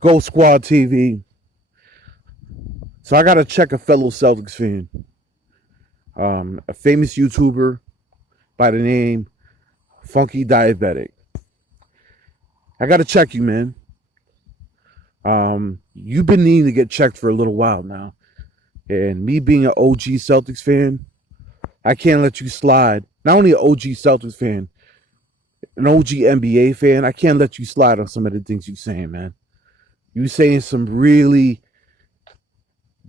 Go Squad TV. So I got to check a fellow Celtics fan, a famous YouTuber by the name Funky Diabetic. I got to check you, man. You've been needing to get checked for a little while now. And me being an OG Celtics fan, I can't let you slide. Not only an OG Celtics fan, an OG NBA fan, I can't let you slide on some of the things you're saying, man. You saying some really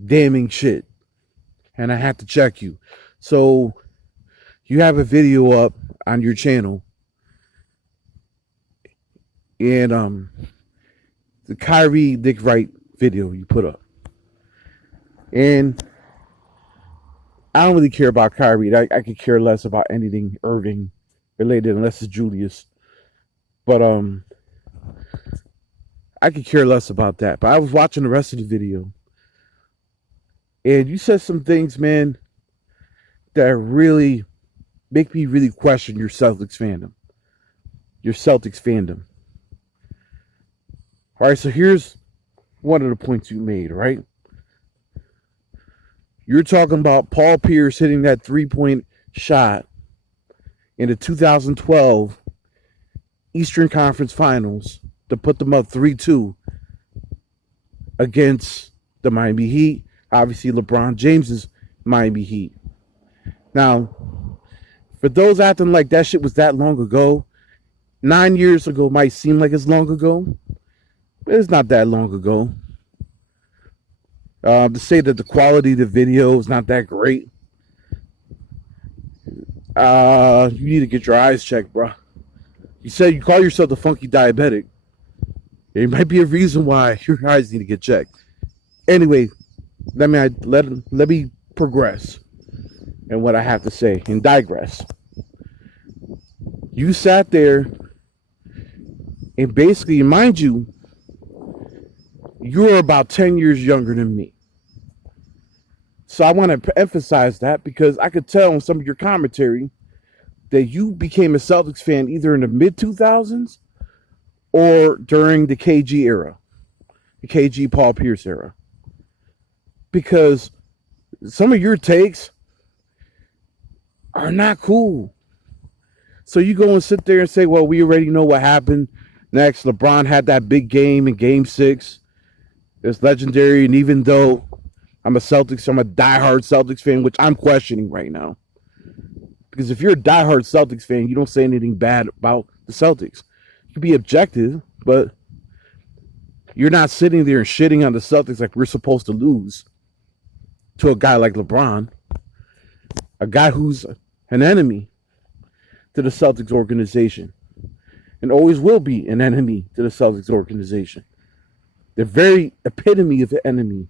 damning shit. And I have to check you. So you have a video up on your channel. And the Kyrie Dick Wright video you put up. And I don't really care about Kyrie. I could care less about anything Irving related unless it's Julius. But I could care less about that. But I was watching the rest of the video. And you said some things, man, that really make me really question your Celtics fandom. Your Celtics fandom. All right, so here's one of the points you made, right? You're talking about Paul Pierce hitting that three-point shot in the 2012 Eastern Conference Finals to put them up 3-2 against the Miami Heat. Obviously, LeBron James's Miami Heat. Now, for those acting like that shit was that long ago, 9 years ago might seem like it's long ago. It's not that long ago. To say that the quality of the video is not that great, you need to get your eyes checked, bro. You said you call yourself the Funky Diabetic. There might be a reason why your eyes need to get checked. Anyway, let me progress in what I have to say and digress. You sat there and basically, mind you, you're about 10 years younger than me. So I want to emphasize that because I could tell in some of your commentary that you became a Celtics fan either in the mid-2000s or during the KG era, the KG Paul Pierce era. Because some of your takes are not cool. So you go and sit there and say, well, we already know what happened next. LeBron had that big game in Game 6. It's legendary, and even though I'm a diehard Celtics fan, which I'm questioning right now. Because if you're a diehard Celtics fan, you don't say anything bad about the Celtics. You can be objective, but you're not sitting there and shitting on the Celtics like we're supposed to lose to a guy like LeBron, a guy who's an enemy to the Celtics organization and always will be an enemy to the Celtics organization. The very epitome of the enemy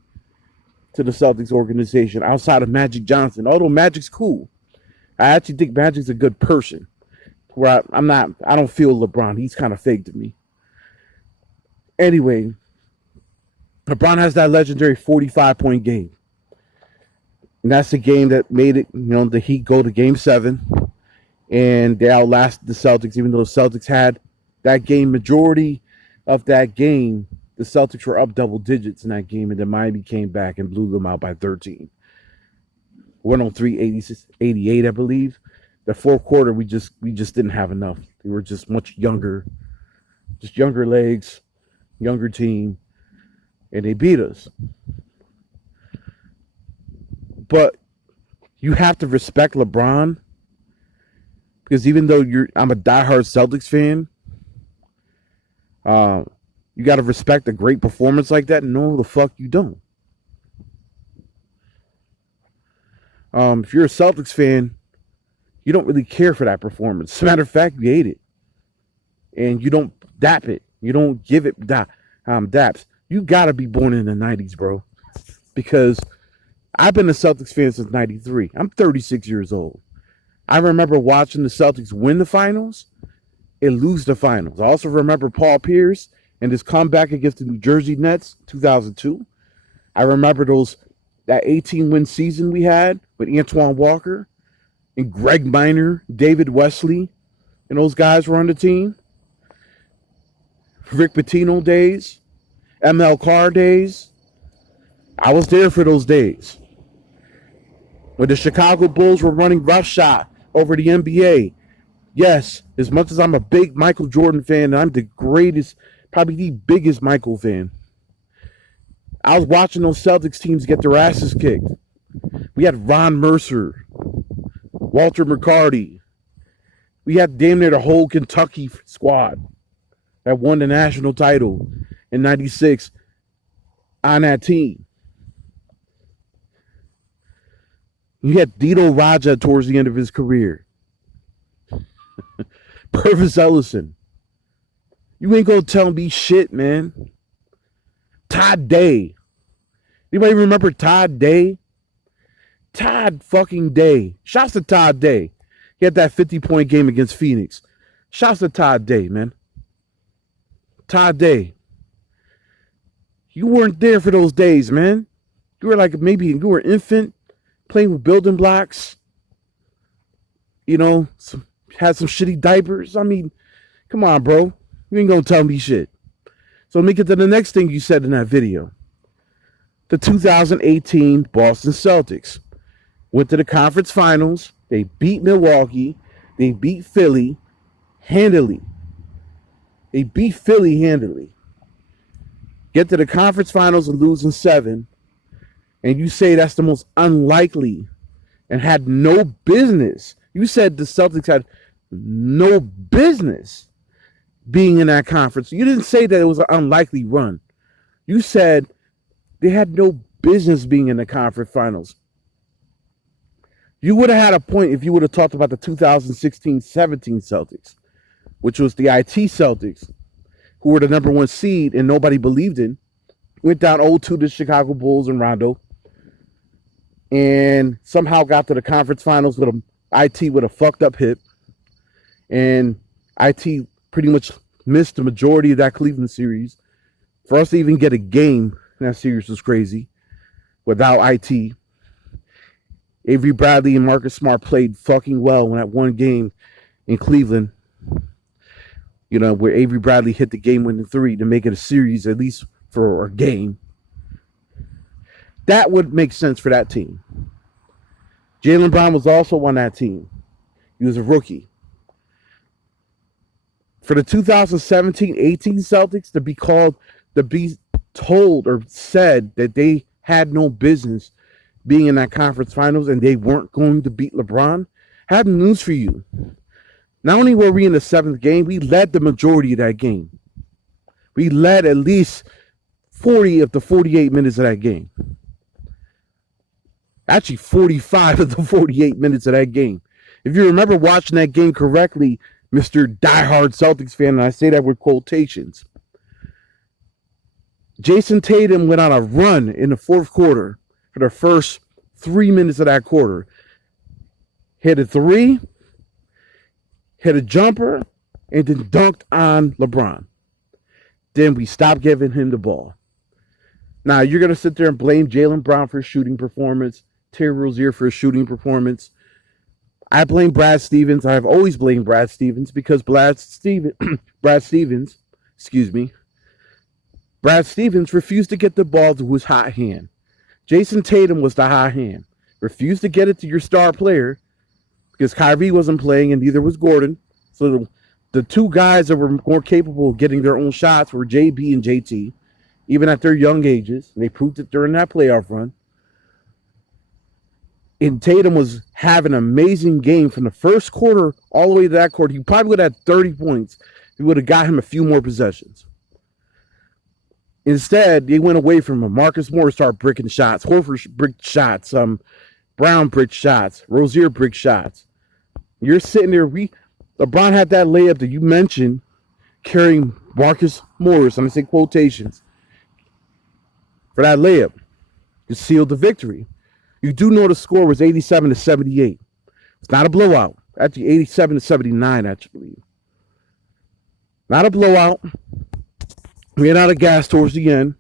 to the Celtics organization outside of Magic Johnson. Although Magic's cool. I actually think Magic's a good person. Where I don't feel LeBron. He's kind of fake to me. Anyway, LeBron has that legendary 45-point game. And that's the game that made it, the Heat go to Game 7. And they outlasted the Celtics, even though the Celtics had that game. Majority of that game, the Celtics were up double digits in that game, and then Miami came back and blew them out by 13. 103-88, I believe. The fourth quarter, we just didn't have enough. They were just much younger, just younger legs, younger team, and they beat us. But you have to respect LeBron, because even though I'm a diehard Celtics fan, you got to respect a great performance like that. No, the fuck you don't. If you're a Celtics fan, you don't really care for that performance. As a matter of fact, you hate it. And you don't dap it. You don't give it daps. You got to be born in the 90s, bro. Because I've been a Celtics fan since 93. I'm 36 years old. I remember watching the Celtics win the finals and lose the finals. I also remember Paul Pierce and his comeback against the New Jersey Nets, 2002. I remember that 18-win season we had with Antoine Walker and Greg Minor, David Wesley, and those guys were on the team. Rick Pitino days. ML Carr days. I was there for those days. When the Chicago Bulls were running roughshod over the NBA. Yes, as much as I'm a big Michael Jordan fan, and I'm the greatest, probably the biggest Michael fan, I was watching those Celtics teams get their asses kicked. We had Ron Mercer, Walter McCarty. We had damn near the whole Kentucky squad that won the national title in '96 on that team. You had Dito Raja towards the end of his career. Purvis Ellison. You ain't gonna tell me shit, man. Todd Day. Anybody remember Todd Day? Todd fucking Day. Shouts to Todd Day. He had that 50-point game against Phoenix. Shouts to Todd Day, man. Todd Day. You weren't there for those days, man. You were like maybe you were an infant playing with building blocks. You know, had some shitty diapers. I mean, come on, bro. You ain't gonna tell me shit. So let me get to the next thing you said in that video. The 2018 Boston Celtics went to the conference finals. They beat Milwaukee. They beat Philly handily. They beat Philly handily. Get to the conference finals and lose in 7. And you say that's the most unlikely and had no business. You said the Celtics had no business being in that conference. You didn't say that it was an unlikely run. You said they had no business being in the conference finals. You would have had a point if you would have talked about the 2016-17 Celtics, which was the IT Celtics, who were the number 1 seed and nobody believed in. Went down 0-2 to the Chicago Bulls and Rondo. And somehow got to the conference finals with IT with a fucked up hip. And IT pretty much missed the majority of that Cleveland series. For us to even get a game in that series was crazy. Without IT. Avery Bradley and Marcus Smart played fucking well in that one game in Cleveland. You know, where Avery Bradley hit the game-winning 3 to make it a series, at least for a game. That would make sense for that team. Jaylen Brown was also on that team. He was a rookie. For the 2017-18 Celtics to be told or said that they had no business being in that conference finals and they weren't going to beat LeBron, I have news for you. Not only were we in the 7th game, we led the majority of that game. We led at least 40 of the 48 minutes of that game. Actually, 45 of the 48 minutes of that game. If you remember watching that game correctly, Mr. Diehard Celtics fan, and I say that with quotations, Jason Tatum went on a run in the 4th quarter for the first 3 minutes of that quarter. Hit a 3, hit a jumper, and then dunked on LeBron. Then we stopped giving him the ball. Now, you're going to sit there and blame Jaylen Brown for his shooting performance, Terry Rozier for his shooting performance. I blame Brad Stevens. I've always blamed Brad Stevens because Brad Stevens refused to get the ball to his hot hand. Jason Tatum was the hot hand. Refused to get it to your star player because Kyrie wasn't playing and neither was Gordon. So the 2 guys that were more capable of getting their own shots were JB and JT, even at their young ages. And they proved it during that playoff run. And Tatum was having an amazing game from the first quarter all the way to that quarter. He probably would have had 30 points. He would have got him a few more possessions. Instead, they went away from him. Marcus Morris started bricking shots. Horford bricked shots. Brown bricked shots. Rozier bricked shots. You're sitting there. LeBron had that layup that you mentioned carrying Marcus Morris. I'm going to say quotations. For that layup. You sealed the victory. You do know the score was 87-78. It's not a blowout. Actually, 87-79, actually. Not a blowout. We ran out of gas towards the end.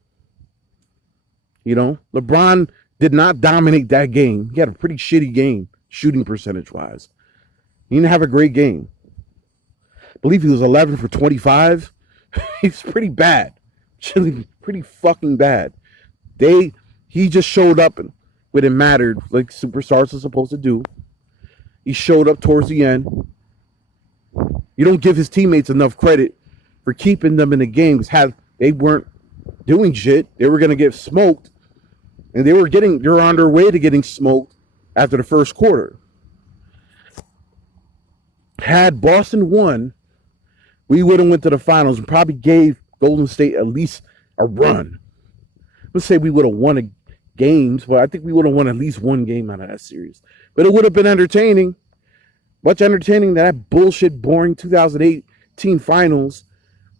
You know, LeBron did not dominate that game. He had a pretty shitty game, shooting percentage-wise. He didn't have a great game. I believe he was 11 for 25. He's pretty bad. Pretty pretty fucking bad. He just showed up when it mattered, like superstars are supposed to do. He showed up towards the end. You don't give his teammates enough credit for keeping them in the game because they weren't doing shit. They were going to get smoked, and they were on their way to getting smoked after the first quarter. Had Boston won, we would have went to the finals and probably gave Golden State at least a run. Let's say we would have won games, but I think we would have won at least one game out of that series. But it would have been entertaining. Much entertaining than that bullshit, boring 2018 finals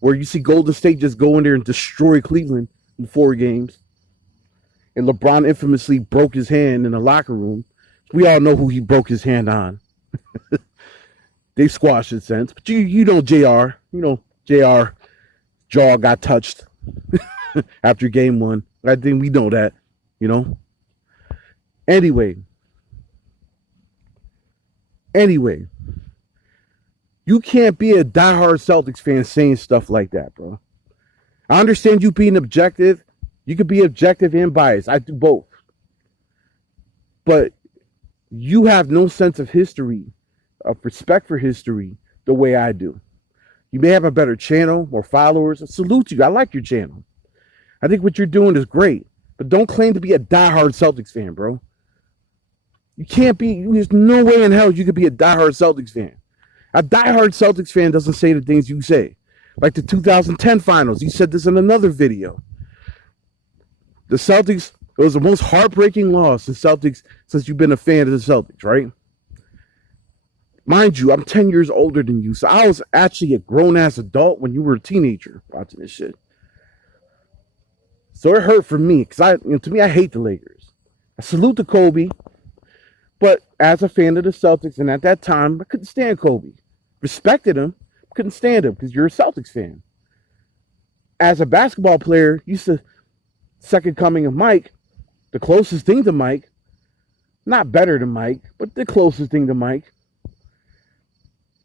where you see Golden State just go in there and destroy Cleveland in 4 games. And LeBron infamously broke his hand in the locker room. We all know who he broke his hand on. They squashed it since. But you know JR. You know JR jaw got touched after game 1. I think we know that, you know. Anyway, you can't be a diehard Celtics fan saying stuff like that, bro. I understand you being objective. You could be objective and biased. I do both. But you have no sense of history, of respect for history, the way I do. You may have a better channel, more followers. I salute you. I like your channel. I think what you're doing is great. But don't claim to be a diehard Celtics fan, bro. You can't be. There's no way in hell you could be a diehard Celtics fan. A diehard Celtics fan doesn't say the things you say. Like the 2010 finals. You said this in another video. The Celtics, it was the most heartbreaking loss in Celtics since you've been a fan of the Celtics, right? Mind you, I'm 10 years older than you, so I was actually a grown-ass adult when you were a teenager watching this shit. So it hurt for me, because to me, I hate the Lakers. I salute to Kobe, but as a fan of the Celtics, and at that time, I couldn't stand Kobe. Respected him, couldn't stand him, because you're a Celtics fan. As a basketball player, used to second coming of Mike, the closest thing to Mike, not better than Mike, but the closest thing to Mike.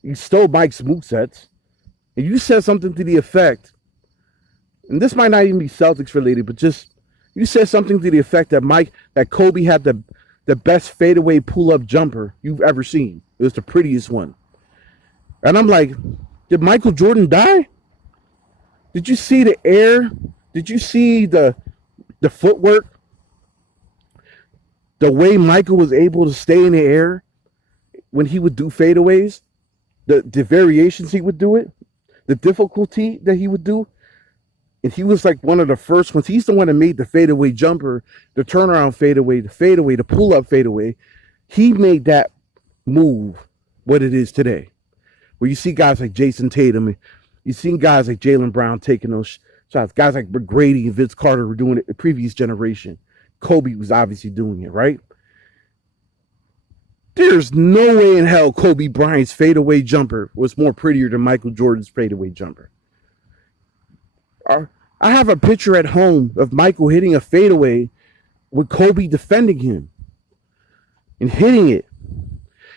You stole Mike's movesets, and you said something to the effect, and this might not even be Celtics related, but just, you said something to the effect that Kobe had the best fadeaway pull-up jumper you've ever seen. It was the prettiest one. And I'm like, did Michael Jordan die? Did you see the air? Did you see the footwork? The way Michael was able to stay in the air when he would do fadeaways? The variations he would do it? The difficulty that he would do? And he was like one of the first ones. He's the one that made the fadeaway jumper, the turnaround fadeaway, the pull-up fadeaway. He made that move what it is today. Where you see guys like Jason Tatum, you see guys like Jaylen Brown taking those shots. Guys like Brady and Vince Carter were doing it the previous generation. Kobe was obviously doing it, right? There's no way in hell Kobe Bryant's fadeaway jumper was more prettier than Michael Jordan's fadeaway jumper. I have a picture at home of Michael hitting a fadeaway with Kobe defending him and hitting it.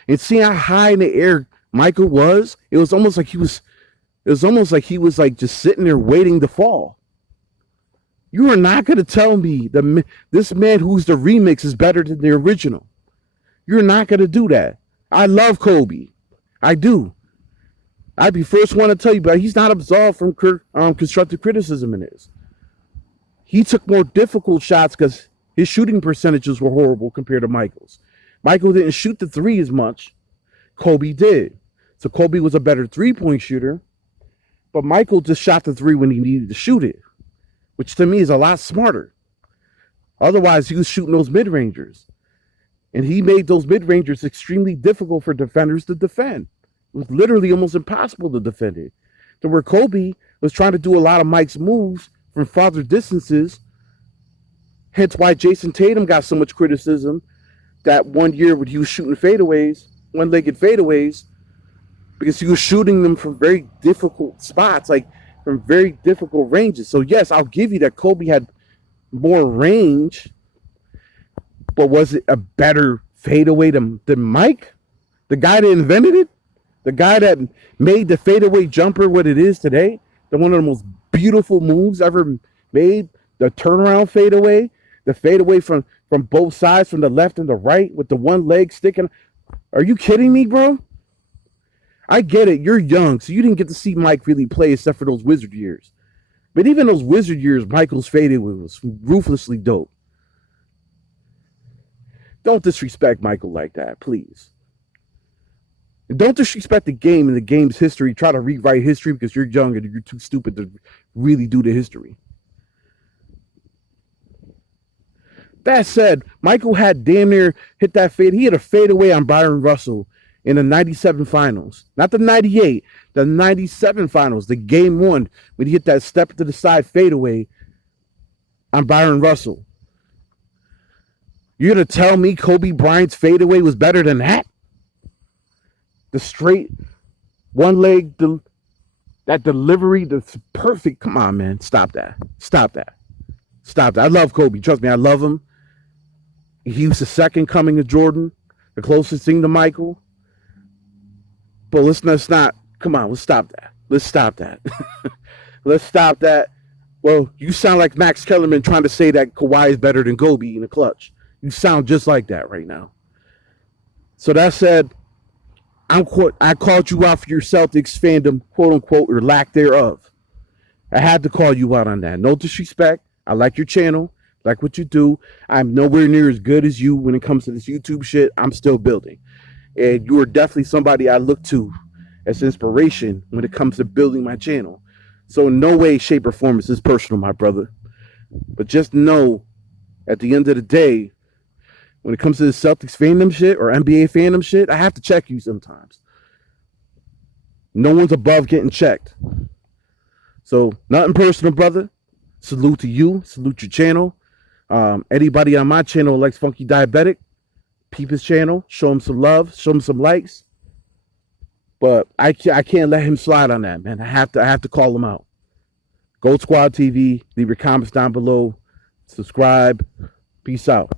And seeing how high in the air Michael was, it was almost like he was like just sitting there waiting to fall. You are not going to tell me this man who's the remix is better than the original. You're not going to do that. I love Kobe. I do. I'd be first one to tell you, but he's not absolved from constructive criticism in this. He took more difficult shots because his shooting percentages were horrible compared to Michael's. Michael didn't shoot the 3 as much. Kobe did. So Kobe was a better 3-point shooter, but Michael just shot the 3 when he needed to shoot it, which to me is a lot smarter. Otherwise, he was shooting those mid-rangers. And he made those mid-rangers extremely difficult for defenders to defend. It was literally almost impossible to defend it. To where Kobe was trying to do a lot of Mike's moves from farther distances. Hence why Jason Tatum got so much criticism that one year when he was shooting fadeaways, one-legged fadeaways, because he was shooting them from very difficult spots, like from very difficult ranges. So yes, I'll give you that Kobe had more range, but was it a better fadeaway than Mike? The guy that invented it? The guy that made the fadeaway jumper what it is today? The one of the most beautiful moves ever made the turnaround fadeaway, the fadeaway from both sides, from the left and the right, with the one leg sticking. Are you kidding me, bro? I get it. You're young, so you didn't get to see Mike really play except for those Wizard years. But even those Wizard years, Michael's fadeaway was ruthlessly dope. Don't disrespect Michael like that, please. And don't disrespect the game and the game's history. Try to rewrite history because you're young and you're too stupid to really do the history. That said, Michael had damn near hit that fade. He had a fadeaway on Byron Russell in the 97 finals. Not the 98, the 97 finals, the game one, when he hit that step to the side fadeaway on Byron Russell. You're going to tell me Kobe Bryant's fadeaway was better than that? The straight, one leg, that delivery, that's perfect. Come on, man. Stop that. Stop that. Stop that. I love Kobe. Trust me, I love him. He was the second coming of Jordan, the closest thing to Michael. But let's not, come on, let's stop that. Let's stop that. Let's stop that. Well, you sound like Max Kellerman trying to say that Kawhi is better than Kobe in the clutch. You sound just like that right now. So that said, I called you out for your Celtics fandom, quote unquote, or lack thereof. I had to call you out on that. No disrespect. I like your channel, like what you do. I'm nowhere near as good as you when it comes to this YouTube shit. I'm still building. And you are definitely somebody I look to as inspiration when it comes to building my channel. So in no way, shape, or form is this personal, my brother. But just know, at the end of the day, when it comes to the Celtics fandom shit or NBA fandom shit, I have to check you sometimes. No one's above getting checked. So nothing personal, brother. Salute to you. Salute your channel. Anybody on my channel likes Funky Diabetic, peep his channel. Show him some love. Show him some likes. But I can't let him slide on that, man. I have to call him out. Gold Squad TV. Leave your comments down below. Subscribe. Peace out.